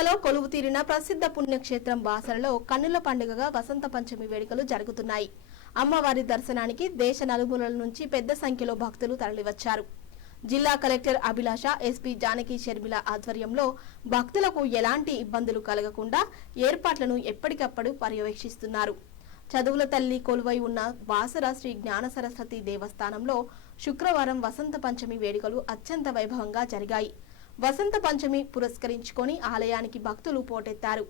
జిల్లాలో కొలువు తీరిన ప్రసిద్ధ పుణ్యక్షేత్రం బాసరలో కన్నుల పండుగగా వసంత పంచమి వేడుకలు జరుగుతున్నాయి. అమ్మవారి దర్శనానికి దేశ నలుమూలల నుంచి పెద్ద సంఖ్యలో భక్తులు తరలివచ్చారు. జిల్లా కలెక్టర్ అభిలాష ఎస్పీ జానకి షర్మిల ఆధ్వర్యంలో భక్తులకు ఎలాంటి ఇబ్బందులు కలగకుండా ఏర్పాట్లను ఎప్పటికప్పుడు పర్యవేక్షిస్తున్నారు. చదువుల తల్లి కొలువై ఉన్న బాసర శ్రీ జ్ఞాన సరస్వతి దేవస్థానంలో శుక్రవారం వసంత పంచమి వేడుకలు అత్యంత వైభవంగా జరిగాయి. వసంత పంచమి పురస్కరించుకొని ఆలయానికి భక్తులు పోటెత్తారు.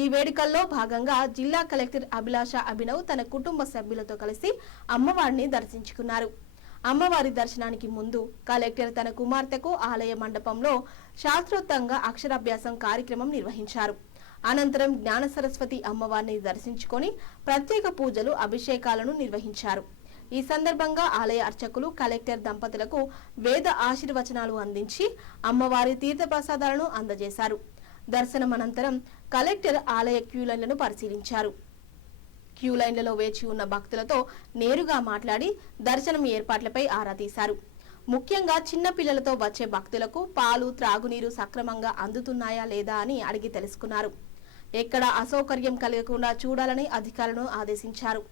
ఈ వేడుకల్లో భాగంగా జిల్లా కలెక్టర్ అభిలాష అభినవ్ తన కుటుంబ సభ్యులతో కలిసి అమ్మవారిని దర్శించుకున్నారు. అమ్మవారి దర్శనానికి ముందు కలెక్టర్ తన కుమార్తెకు ఆలయ మండపంలో శాస్త్రోత్తంగా అక్షరాభ్యాసం కార్యక్రమం నిర్వహించారు. అనంతరం జ్ఞాన సరస్వతి అమ్మవారిని దర్శించుకొని ప్రత్యేక పూజలు అభిషేకాలను నిర్వహించారు. ఈ సందర్భంగా ఆలయ అర్చకులు కలెక్టర్ దంపతులకు వేద ఆశీర్వచనాలు అందించి అమ్మవారి తీర్థప్రసాదాలను అందజేశారు. దర్శనం అనంతరం కలెక్టర్ ఆలయ క్యూలైన్లను పరిశీలించారు. క్యూ లైన్లలో వేచి ఉన్న భక్తులతో నేరుగా మాట్లాడి దర్శనం ఏర్పాట్లపై ఆరా తీశారు. ముఖ్యంగా చిన్న పిల్లలతో వచ్చే భక్తులకు పాలు త్రాగునీరు సక్రమంగా అందుతున్నాయా లేదా అని అడిగి తెలుసుకున్నారు. ఎక్కడ అసౌకర్యం కలగకుండా చూడాలని అధికారులను ఆదేశించారు.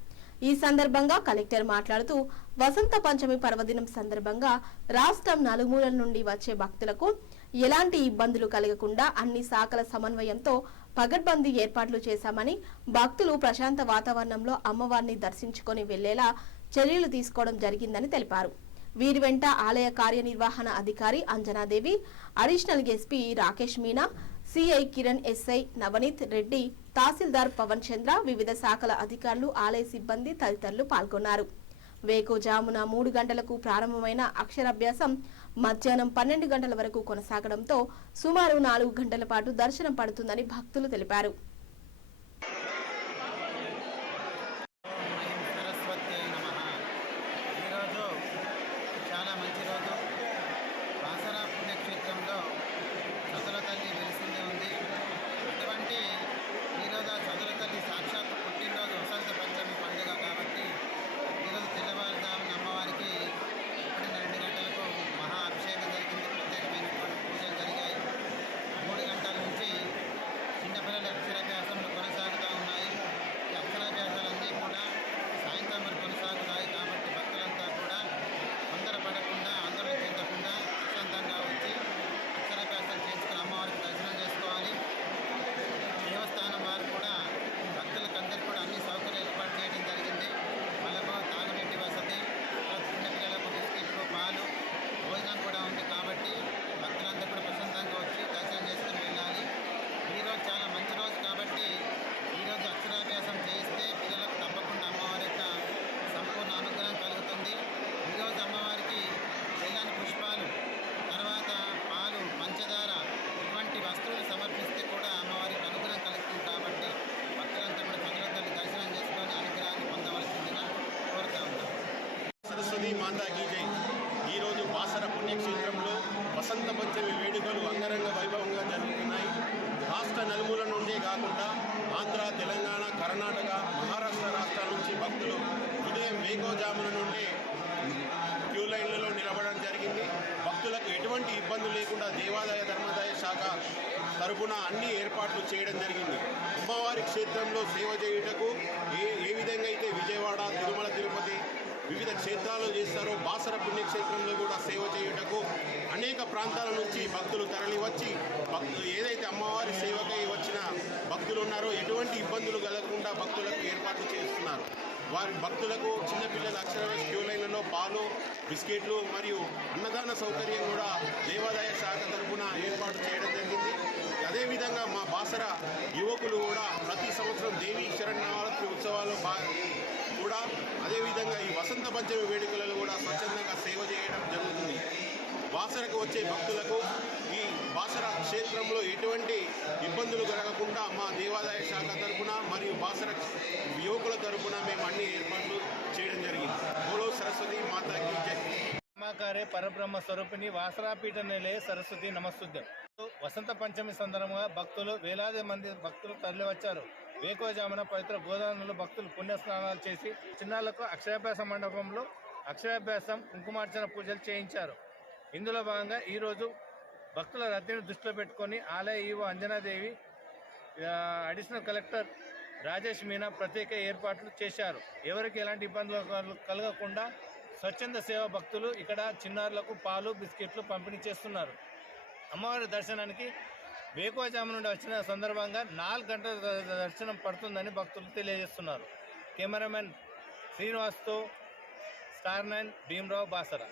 ఈ సందర్భంగా కలెక్టర్ మాట్లాడుతూ వసంత పంచమి పర్వదినం సందర్భంగా రాష్ట్రం నలుమూలల నుండి వచ్చే భక్తులకు ఎలాంటి ఇబ్బందులు కలగకుండా అన్ని శాఖల సమన్వయంతో పగడ్బందీ ఏర్పాట్లు చేశామని భక్తులు ప్రశాంత వాతావరణంలో అమ్మవారిని దర్శించుకొని వెళ్ళేలా చర్యలు తీసుకోవడం జరిగిందని తెలిపారు. వీరి వెంట ఆలయ కార్యనిర్వహణ అధికారి Anjanadevi additional SP Rakesh Meena CI Kiran SI Navneet Reddy తహసీల్దార్ పవన్ చంద్ర వివిధ శాఖల అధికారులు ఆలయ సిబ్బంది తదితరులు పాల్గొన్నారు. వేకోజామున మూడు గంటలకు ప్రారంభమైన అక్షరాభ్యాసం మధ్యాహ్నం పన్నెండు గంటల వరకు కొనసాగడంతో సుమారు నాలుగు గంటల పాటు దర్శనం పడుతుందని భక్తులు తెలిపారు ఐం సరస్వత్యై నమ ఈరోజు చాలా మంచి రోజు బాసర పుణ్యక్షేత్రంలో చదుల తల్లి వెలిసింది ఉంది అటువంటి ఈరోజు ఆ చదుల తల్లి సాక్షాత్ పుట్టినరోజు వసంత పంచమి పండుగ కాబట్టి ఈరోజు తెల్లవారుజామున అమ్మవారికి ఇప్పటిన రెండు గంటలకు మహా అభిషేకం జరిగింది ప్రత్యేకమైనటువంటి పూజలు జరిగాయి మూడు గంటల నుంచి చిన్నపిల్లల అక్షరాభ్యాసంలో కొనసాగుతూ ఉన్నాయి ఈ అక్షరాభ్యాసాలన్నీ కూడా సాయంత్రం వరకు కొనసాగుతాయి కాబట్టి భక్తులంతా కూడా తొందరపడకుండా ఆందోళన చెందకుండా ప్రశాంతంగా వచ్చి అక్షరాభ్యాసం చేసుకుని అమ్మవారికి దర్శనం చేసుకోవాలి దేవస్థానం వారు కూడా భక్తులకు అందరికీ కూడా అన్ని సౌకర్యాలు ఏర్పాటు చేయడం జరిగింది వాళ్ళకు తాగునీటి వసతి తర్వాత చిన్నపిల్లలకు బిస్కెట్లు పాలు భోజనం కూడా ఉంది కాబట్టి భక్తులందరూ కూడా ప్రశాంతంగా వచ్చి దర్శనం చేసుకుని వెళ్ళాలి ఈరోజు చాలా మంచి రోజు కాబట్టి ఈరోజు అక్షరాభ్యాసం చేయిస్తే పిల్లలకు తప్పకుండా అమ్మవారి యొక్క సంపూర్ణ అనుగ్రహం కలుగుతుంది ఈరోజు అమ్మవారికి తెల్లని పుష్పాలు తర్వాత పాలు పంచదార ఇటువంటి వస్తువులు సమర్పిస్తే కూడా అమ్మవారికి అనుగ్రహం కలుగుతుంది కాబట్టి భక్తులంతా కూడా చదువుల తల్లి దర్శనం చేసుకొని అనుగ్రహాన్ని పొందవలసిందిగా కోరుతా ఉంటాం సరస్వతి మాతాకి జై ఈరోజు బాసర పుణ్యక్షేత్రంలో వసంత పంచమి వేడుకలు అంగరంగ వైభవంగా జరుగుతున్నాయి. రాష్ట్ర నలుమూల నుండే కాకుండా ఆంధ్ర తెలంగాణ కర్ణాటక మహారాష్ట్ర రాష్ట్రాల నుంచి భక్తులు ఉదయం వేకోజామున నుండే క్యూ లైన్లలో నిలబడడం జరిగింది. భక్తులకు ఎటువంటి ఇబ్బందులు లేకుండా దేవాదాయ ధర్మాదాయ శాఖ తరపున అన్ని ఏర్పాట్లు చేయడం జరిగింది. అమ్మవారి క్షేత్రంలో సేవ చేయుటకు ఏ ఏ విధంగా అయితే విజయవాడ తిరుమల తిరుపతి వివిధ క్షేత్రాలు చేస్తారో పుణ్యక్షేత్రంలో కూడా సేవ చేయుటకు అనేక ప్రాంతాల నుంచి భక్తులు తరలివచ్చి భక్తులు ఏదైతే అమ్మవారి సేవకై వచ్చిన భక్తులు ఉన్నారో ఎటువంటి ఇబ్బందులు కలగకుండా భక్తులకు ఏర్పాట్లు చేస్తున్నారు. వారి భక్తులకు చిన్నపిల్లల అక్షర క్యూ లైన్లలో పాలు బిస్కెట్లు మరియు అన్నదాన సౌకర్యం కూడా దేవాదాయ శాఖ తరపున ఏర్పాటు చేయడం జరిగింది. అదేవిధంగా మా బాసర యువకులు కూడా ప్రతి సంవత్సరం దేవీ శరణవరాత్రి ఉత్సవాల్లో కూడా అదేవిధంగా ఈ వసంత పంచమి వేడుకలలో కూడా స్వచ్ఛంద దర్శనకు వచ్చే భక్తులకు ఈ బాసర క్షేత్రంలో ఎటువంటి ఇబ్బందులు కలగకుండా మా దేవాదాయ శాఖ తరఫున మరియు బాసర యువకుల తరఫున మేము అన్ని ఏర్పాట్లు చేయడం జరిగింది. బోలో సరస్వతి మాతాకి జై. పరబ్రహ్మ స్వరూపిణి వాసరాపీఠ నిలయ సరస్వతి నమస్తుద్యం వసంత పంచమి సందర్భంగా భక్తులు వేలాది మంది భక్తులు తరలివచ్చారు. వేకోజామున పవిత్ర గోదావరిలో భక్తులు పుణ్యస్నానాలు చేసి చిన్నారులకు అక్షరాభ్యాస మండపంలో అక్షరాభ్యాసం కుంకుమార్చన పూజలు చేయించారు. ఇందులో భాగంగా ఈరోజు భక్తుల రద్దీని దృష్టిలో పెట్టుకొని ఆలయ EO Anjanadevi additional collector Rajesh Meena ప్రత్యేక ఏర్పాట్లు చేశారు. ఎవరికి ఎలాంటి ఇబ్బందులు కల- కలగకుండా స్వచ్ఛంద సేవ భక్తులు ఇక్కడ చిన్నారులకు పాలు బిస్కెట్లు పంపిణీ చేస్తున్నారు. అమ్మవారి దర్శనానికి వేకువజాము నుండి వచ్చిన సందర్భంగా నాలుగు గంటల దర్శనం పడుతుందని భక్తులు తెలియజేస్తున్నారు. కెమెరామెన్ శ్రీనివాస్తో స్టార్ నైన్ భీమరావు బాసరా.